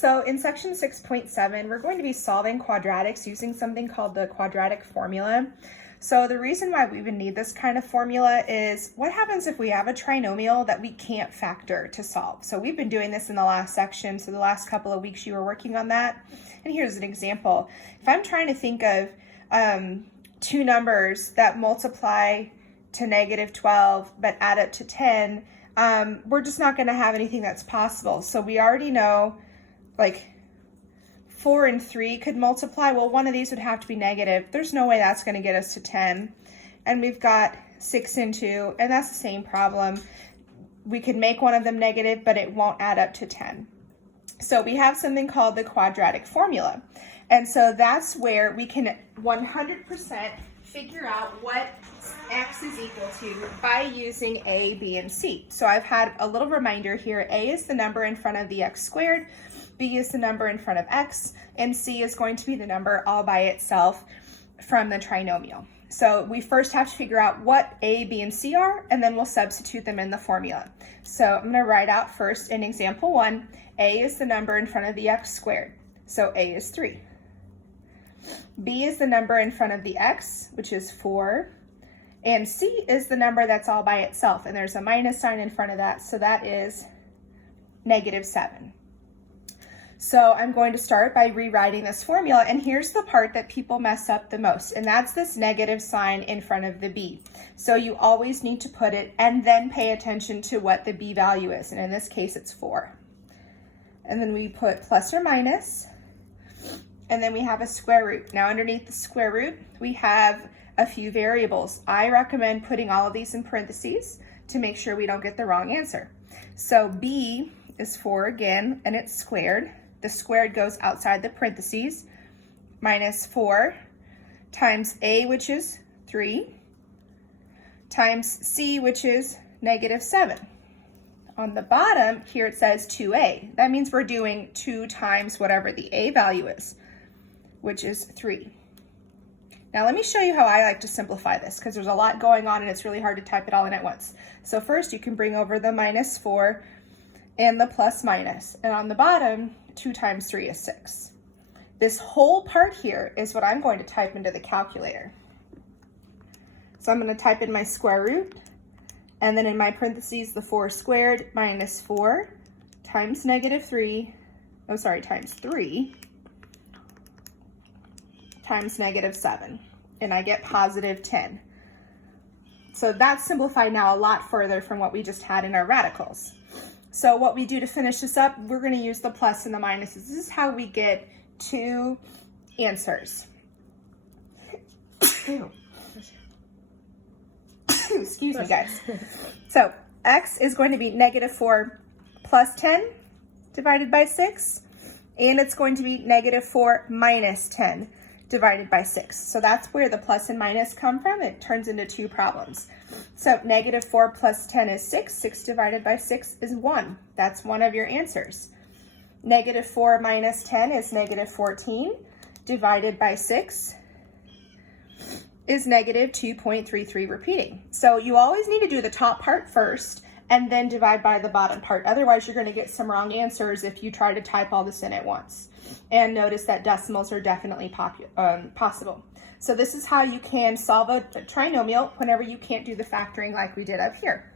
So in section 6.7, we're going to be solving quadratics using something called the quadratic formula. So the reason why we would need this kind of formula is what happens if we have a trinomial that we can't factor to solve? So we've been doing this in the last section, so the last couple of weeks you were working on that. And here's an example. If I'm trying to think of two numbers that multiply to -12 but add up to 10, we're just not going to have anything that's possible. So we already know like 4 and 3 could multiply. Well, one of these would have to be negative. There's no way that's going to get us to 10. And we've got 6 and 2, and that's the same problem. We could make one of them negative, but it won't add up to 10. So we have something called the quadratic formula. And so that's where we can 100% figure out what x is equal to by using a, b, and c. So I've had a little reminder here. A is the number in front of the x squared, b is the number in front of x, and c is going to be the number all by itself from the trinomial. So we first have to figure out what a, b, and c are, and then we'll substitute them in the formula. So I'm going to write out first in example 1, a is the number in front of the x squared, so a is 3. B is the number in front of the x, which is 4, and c is the number that's all by itself, and there's a minus sign in front of that, so that is -7. So I'm going to start by rewriting this formula, and here's the part that people mess up the most, and that's this negative sign in front of the b. So you always need to put it and then pay attention to what the b value is, and in this case it's 4. And then we put plus or minus, and then we have a square root. Now underneath the square root, we have a few variables. I recommend putting all of these in parentheses to make sure we don't get the wrong answer. So b is 4 again, and it's squared. The squared goes outside the parentheses, minus 4 times a, which is 3, times c, which is -7. On the bottom here it says 2a. That means we're doing 2 times whatever the a value is, which is 3. Now let me show you how I like to simplify this, because there's a lot going on and it's really hard to type it all in at once. So first you can bring over the -4 and the plus minus, and on the bottom 2 times 3 is 6. This whole part here is what I'm going to type into the calculator. So I'm going to type in my square root, and then in my parentheses the 4 squared minus 4 times times 3 times -7, and I get +10. So that's simplified now a lot further from what we just had in our radicals. So what we do to finish this up, we're going to use the plus and the minuses. This is how we get two answers. Excuse me, guys. So x is going to be -4 plus 10 divided by 6, and it's going to be -4 minus 10 divided by 6. So that's where the plus and minus come from. It turns into two problems. So -4 plus 10 is 6. 6 divided by 6 is 1. That's one of your answers. -4 minus 10 is -14. Divided by 6 is -2.33 repeating. So you always need to do the top part first and then divide by the bottom part. Otherwise, you're going to get some wrong answers if you try to type all this in at once. And notice that decimals are definitely possible. So this is how you can solve a trinomial whenever you can't do the factoring like we did up here.